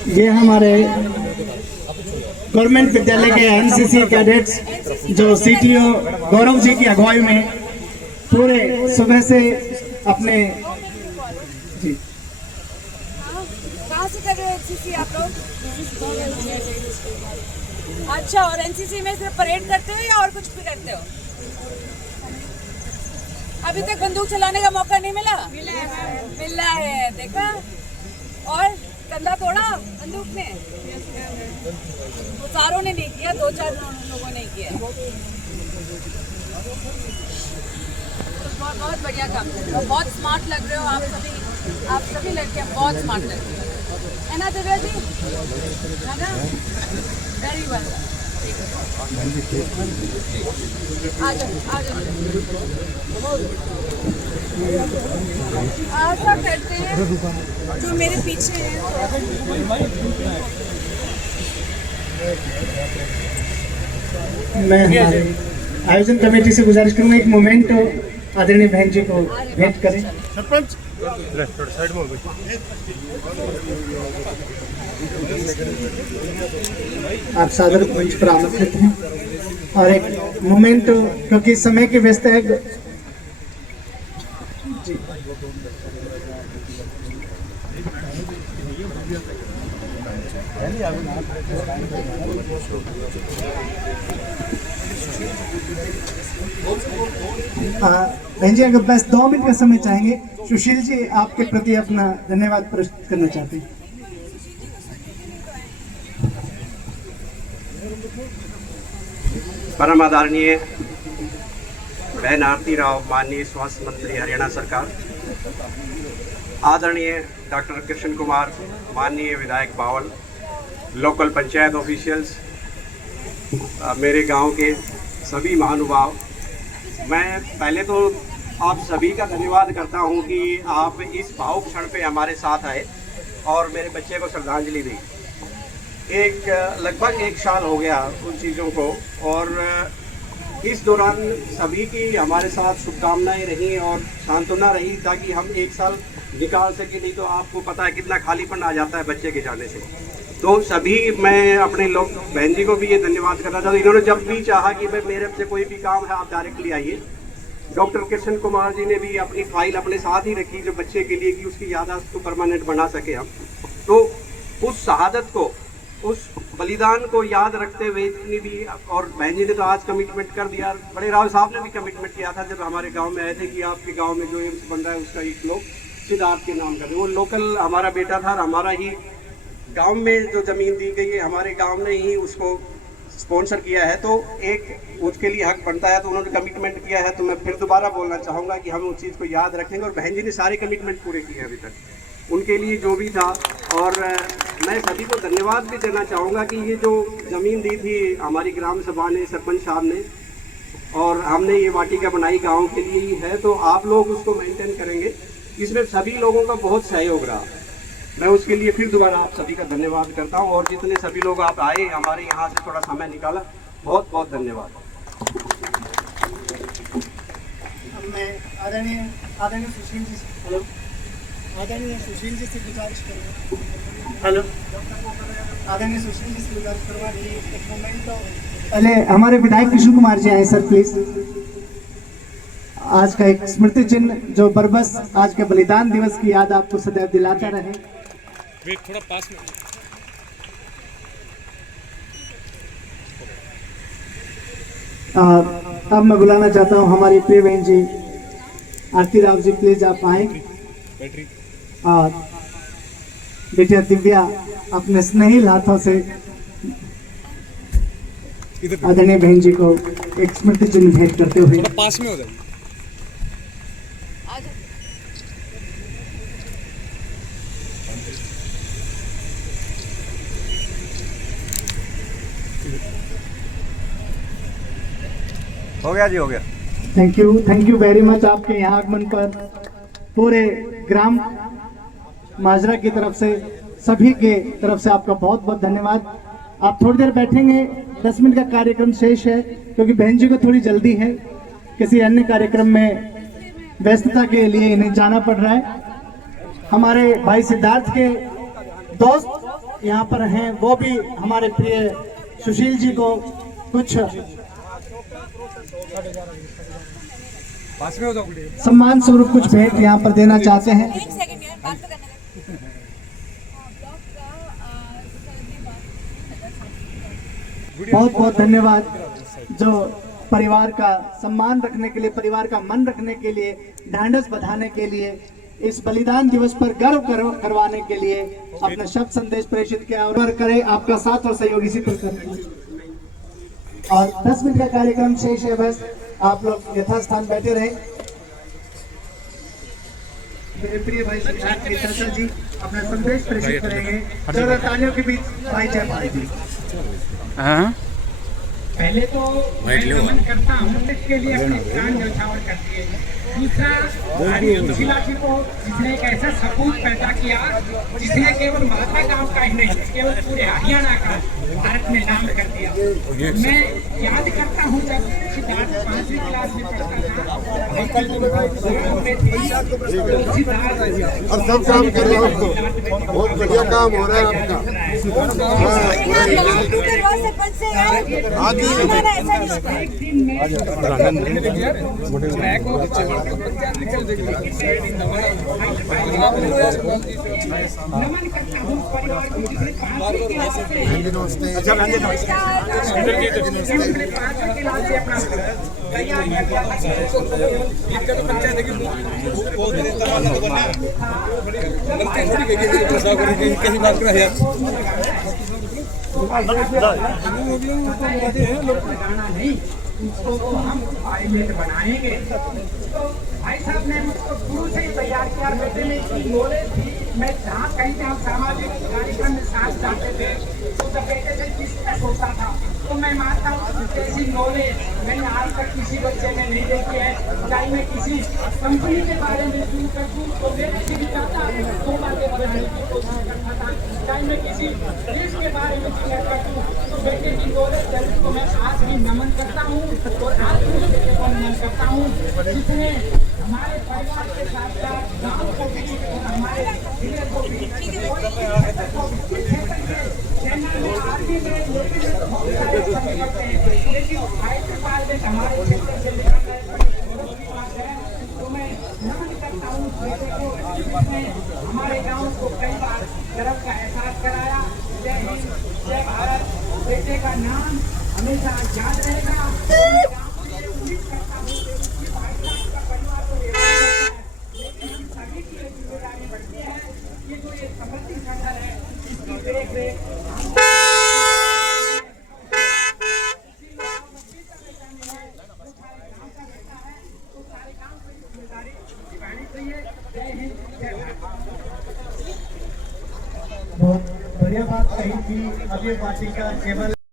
ये हमारे गवर्नमेंट विद्यालय के एनसीसी कैडेट्स जो सीटीओ गौरव जी की अगुवाई में पूरे सुबह से अपने जी कहाँ से कर रहे हो एनसीसी आप लोग? अच्छा, और एनसीसी में सिर्फ परेड करते हो या और कुछ भी करते हो? अभी तक बंदूक चलाने का मौका नहीं मिला? मिला है, देखा। और कंधा तोड़ा बंदूक ने? सारों ने नहीं किया, 2-4 लोगों ने किया। तो बहुत बढ़िया काम कर रहे हो, बहुत स्मार्ट लग रहे हो आप सभी लड़कियां बहुत स्मार्ट लग रही हो, है ना दिव्या जी? है ना? Very well. आ जाओ। ऐसा करते हैं जो मेरे पीछे है। मैं आयोजन कमेटी से गुजारिश करूंगा एक मोमेंट आदरणीय बहन जी को भेंट करें। सरपंच आप सादर मंच पर आमंत्रित हैं और एक मोमेंट क्योंकि समय की व्यस्त है जी। बहन जी अगर बस 2 मिनट का समय चाहेंगे, सुशील जी आपके प्रति अपना धन्यवाद प्रस्तुत करना चाहते हैं। परम आदरणीय बहन आरती राव, माननीय स्वास्थ्य मंत्री हरियाणा सरकार, आदरणीय डॉक्टर कृष्ण कुमार, माननीय विधायक बावल, लोकल पंचायत ऑफिशियल्स, मेरे गांव के सभी महानुभाव, मैं पहले तो आप सभी का धन्यवाद करता हूं कि आप इस भावुक क्षण पे हमारे साथ आए और मेरे बच्चे को श्रद्धांजलि दी। लगभग 1 साल हो गया उन चीज़ों को, और इस दौरान सभी की हमारे साथ शुभकामनाएं रही और सांत्वना रही ताकि हम 1 साल निकाल सके, नहीं तो आपको पता है कितना खालीपन आ जाता है बच्चे के जाने से। तो सभी मैं अपने लोग बहन जी को भी ये धन्यवाद करना चाहता हूँ, इन्होंने जब भी चाहा कि भाई मेरे से कोई भी काम है आप डायरेक्टली आइए। डॉक्टर कृष्ण कुमार जी ने भी अपनी फाइल अपने साथ ही रखी जो बच्चे के लिए कि उसकी याददाश्त को परमानेंट बना सके हम। तो उस शहादत को, उस बलिदान को याद रखते हुए इतनी भी, और बहन जी ने तो आज कमिटमेंट कर दिया, बड़े राव साहब ने भी कमिटमेंट किया था जब हमारे गांव में आए थे कि आपके गांव में जो एम्स बन रहा है उसका एक लोग सिद्धार्थ के नाम कर दे। वो लोकल हमारा बेटा था और हमारा ही गांव में जो ज़मीन दी गई है हमारे गांव ने ही उसको स्पॉन्सर किया है, तो एक उसके लिए हक बनता है, तो उन्होंने कमिटमेंट किया है। तो मैं फिर दोबारा बोलना चाहूँगा कि हम उस चीज़ को याद रखेंगे और बहन जी ने सारे कमिटमेंट पूरे किए अभी तक, उनके लिए जो भी था। और मैं सभी को धन्यवाद भी देना चाहूँगा कि ये जो ज़मीन दी थी हमारी ग्राम सभा ने, सरपंच साहब ने, और हमने ये वाटिका बनाई गाँव के लिए ही है, तो आप लोग उसको मेंटेन करेंगे, इसमें सभी लोगों का बहुत सहयोग रहा। मैं उसके लिए फिर दोबारा आप सभी का धन्यवाद करता हूं, और जितने सभी लोग आप आए हमारे यहाँ से थोड़ा समय निकाला, बहुत बहुत धन्यवाद। मैं आदरणीय सुशील जी से, हेलो, आदरणीय सुशील जी से गुजारिश करूँगा, हेलो, आदरणीय सुशील जी से गुजारिश करूँगा कि एक मोमेंट तो पहले हमारे विधायक कृष्ण कुमार जी आए सर प्लीज। आज का एक स्मृति चिन्ह जो बरबस आज के बलिदान दिवस की याद आपको सदैव दिलाता रहे। थोड़ा पास में। अब मैं बुलाना चाहता हूं हमारी प्रिय बहन जी आरती राव जी, प्लीज आप आए। और बेटिया दिव्या अपने स्नेहिल हाथों से आदरणीय बहन जी को एक स्मृति चिन्ह भेंट करते हुए पास में हो जाए। हो गया जी, हो गया। Thank you very much. आपके यहाँ आगमन पर पूरे ग्राम माजरा की तरफ से, सभी के तरफ से आपका बहुत बहुत धन्यवाद। आप थोड़ी देर बैठेंगे, 10 मिनट का कार्यक्रम शेष है क्योंकि बहन जी को थोड़ी जल्दी है, किसी अन्य कार्यक्रम में व्यस्तता के लिए इन्हें जाना पड़ रहा है। हमारे भाई सिद्धार्थ के दोस्त यहाँ पर हैं, वो भी हमारे प्रिय सुशील जी को कुछ सम्मान स्वरूप कुछ भेंट यहाँ पर देना चाहते हैं। बहुत बहुत धन्यवाद जो परिवार का सम्मान रखने के लिए, परिवार का मन रखने के लिए, ढांढस बधाने के लिए, इस बलिदान दिवस पर गर्व करवाने के लिए अपना शब्द संदेश प्रेषित किया और करे आपका साथ और सहयोग इसी प्रकार। और 10 मिनट का कार्यक्रम शेष है, बस आप लोग यथास्थान बैठे रहे। मेरे प्रिय भाई सिद्धार्थ के चाचा जी अपना संदेश प्रेषित करेंगे। चलो तालियों के बीच भाई जयपाल जी। पहले तो मैं नमन करता हूँ इसके लिए अपने प्राण न्यौछावर कर दिए। दूसरा, सुशीला जी को जिसने एक ऐसा सपूत पैदा किया जिसने केवल मालवा गांव का ही नहीं, केवल पूरे हरियाणा का भारत में नाम कर दिया। मैं याद करता हूँ जब सिद्धार्थ 5वीं क्लास में पढ़ता था, और सब काम कर रहे हो, बहुत बढ़िया काम हो रहा है आपका। उसको हम पायलट बनाएंगे। तो भाई साहब ने मुझको शुरू से ही तैयार किया। बेटे में इतनी नॉलेज थी, मैं जहाँ कहीं जहाँ सामाजिक कार्यक्रम में साथ जाते थे तो जब बेटे से डिस्कस होता था तो मैं मानता हूँ ऐसी नॉलेज मैंने आज तक किसी बच्चे में नहीं देखी है। चाहे मैं किसी कंपनी के बारे में शुरू कर दूँ तो मेरे से भी चाहता दो बातें बताने की कोशिश करता था। चाहे मैं किसी देश के बारे में क्लियर कर दूँ तो बेटे की नॉलेज को मैं आज भी नमन करता हूँ और आज भी बेटे को नमन करता हूँ, जिसने हमारे परिवार के साथ साथ गाँव को भी और हमारे जिले को भी आर्मी में बहुत सारे समय करते हैं, लेकिन फाइटर पायलट हमारे क्षेत्र से निकलना गौरव की बात है। तो मैं नमन करता हूँ बेटे को, जिसने हमारे गाँव को कई बार गर्व का एहसास कराया। जय हिंद, जय भारत। बेटे का नाम हमेशा याद रहेगा। उम्मीद करता हूँ कि भाई साहब का परिवार तो लेकिन हम सभी की जिम्मेदारी बढ़ती है। ये जो ये समृद्धि संगठन है इसकी देख रेख बहुत बढ़िया बात कही थी। अब ये पार्टी का केवल